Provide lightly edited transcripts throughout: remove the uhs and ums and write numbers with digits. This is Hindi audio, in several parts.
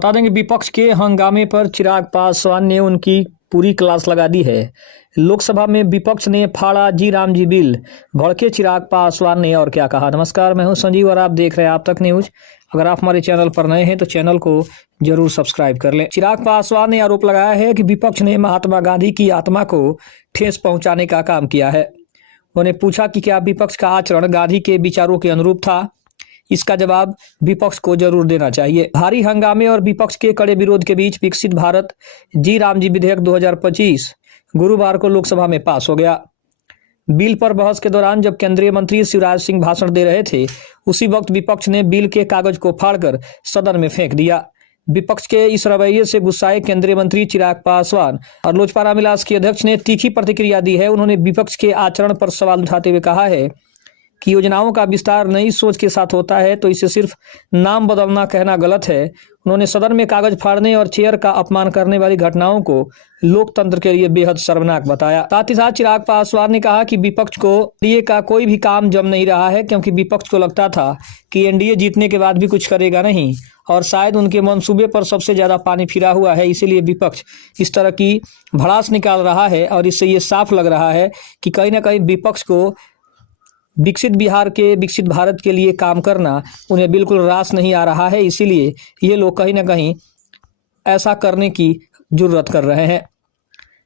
बता दें कि विपक्ष के हंगामे पर चिराग पासवान ने उनकी पूरी क्लास लगा दी है। लोकसभा में विपक्ष ने फाड़ा जी राम जी बिल, भड़के चिराग पासवान ने और क्या कहा। नमस्कार, मैं हूं संजीव और आप देख रहे हैं आप तक न्यूज। अगर आप हमारे चैनल पर नए हैं तो चैनल को जरूर सब्सक्राइब कर लें। चिराग पासवान ने आरोप लगाया है कि विपक्ष ने महात्मा गांधी की आत्मा को ठेस पहुंचाने का काम किया है। उन्होंने पूछा कि क्या विपक्ष का आचरण गांधी के विचारों के अनुरूप था। इसका जवाब विपक्ष को जरूर देना चाहिए। भारी हंगामे और विपक्ष के कड़े विरोध के बीच विकसित भारत जी राम जी विधेयक 2025 गुरुवार को लोकसभा में पास हो गया। बिल पर बहस के दौरान जब केंद्रीय मंत्री शिवराज सिंह भाषण दे रहे थे, उसी वक्त विपक्ष ने बिल के कागज को फाड़कर सदन में फेंक दिया। विपक्ष के इस रवैये से गुस्साए केंद्रीय मंत्री चिराग पासवान और लोजपा रामविलास के अध्यक्ष ने तीखी प्रतिक्रिया दी है। उन्होंने विपक्ष के आचरण पर सवाल उठाते हुए कहा है कि योजनाओं का विस्तार नई सोच के साथ होता है तो इसे सिर्फ नाम बदलना कहना गलत है। उन्होंने सदन में कागज फाड़ने और चेयर का अपमान करने वाली घटनाओं को लोकतंत्र के लिए बेहद शर्मनाक बताया। साथ ही साथ चिराग पासवान ने कहा कि विपक्ष को एनडीए का कोई भी काम जम नहीं रहा है, क्योंकि विपक्ष को लगता था कि एनडीए जीतने के बाद भी कुछ करेगा नहीं और शायद उनके मंसूबे पर सबसे ज्यादा पानी फिरा हुआ है। इसीलिए विपक्ष इस तरह की भड़ास निकाल रहा है और इससे ये साफ लग रहा है कि कहीं ना कहीं विपक्ष को विकसित बिहार के विकसित भारत के लिए काम करना उन्हें बिल्कुल रास नहीं आ रहा है। इसीलिए ये लोग कहीं ना कहीं ऐसा करने की जुर्रत कर रहे हैं।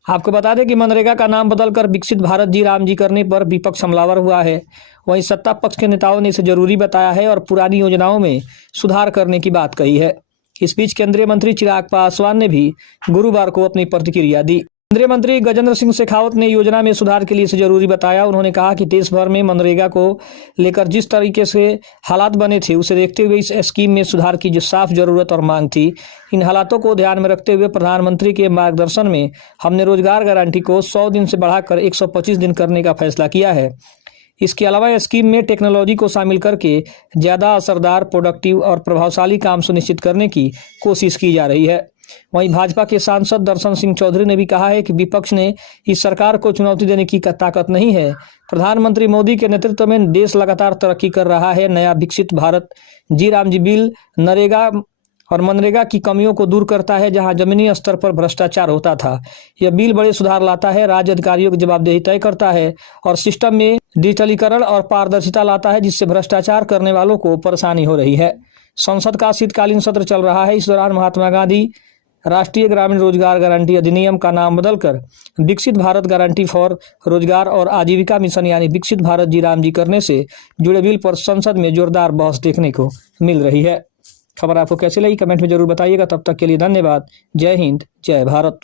आपको बता दें कि मनरेगा का नाम बदलकर विकसित भारत जी राम जी करने पर विपक्ष हमलावर हुआ है। वहीं सत्ता पक्ष के नेताओं ने इसे जरूरी बताया है और पुरानी योजनाओं में सुधार करने की बात कही है। इस बीच केंद्रीय मंत्री चिराग पासवान ने भी गुरुवार को अपनी प्रतिक्रिया दी। केंद्रीय मंत्री गजेंद्र सिंह शेखावत ने योजना में सुधार के लिए इसे जरूरी बताया। उन्होंने कहा कि देश भर में मनरेगा को लेकर जिस तरीके से हालात बने थे, उसे देखते हुए इस स्कीम में सुधार की जो साफ जरूरत और मांग थी, इन हालातों को ध्यान में रखते हुए प्रधानमंत्री के मार्गदर्शन में हमने रोजगार गारंटी को 100 दिन से बढ़ाकर 125 दिन करने का फैसला किया है। इसके अलावा स्कीम में टेक्नोलॉजी को शामिल करके ज़्यादा असरदार, प्रोडक्टिव और प्रभावशाली काम सुनिश्चित करने की कोशिश की जा रही है। वहीं भाजपा के सांसद दर्शन सिंह चौधरी ने भी कहा है कि विपक्ष ने इस सरकार को चुनौती देने की ताकत नहीं है। प्रधानमंत्री मोदी के नेतृत्व में देश लगातार तरक्की कर रहा है। नया विकसित भारत जी राम जी बिल नरेगा और मनरेगा की कमियों को दूर करता है, जहां जमीनी स्तर पर भ्रष्टाचार होता था। यह बिल बड़े सुधार लाता है, राज्य अधिकारियों की जवाबदेही तय करता है और सिस्टम में डिजिटलीकरण और पारदर्शिता लाता है, जिससे भ्रष्टाचार करने वालों को परेशानी हो रही है। संसद का शीतकालीन सत्र चल रहा है। इस दौरान महात्मा गांधी राष्ट्रीय ग्रामीण रोजगार गारंटी अधिनियम का नाम बदलकर विकसित भारत गारंटी फॉर रोजगार और आजीविका मिशन यानी विकसित भारत जी राम जी करने से जुड़े बिल पर संसद में जोरदार बहस देखने को मिल रही है। खबर आपको कैसी लगी कमेंट में जरूर बताइएगा। तब तक के लिए धन्यवाद। जय हिंद, जय भारत।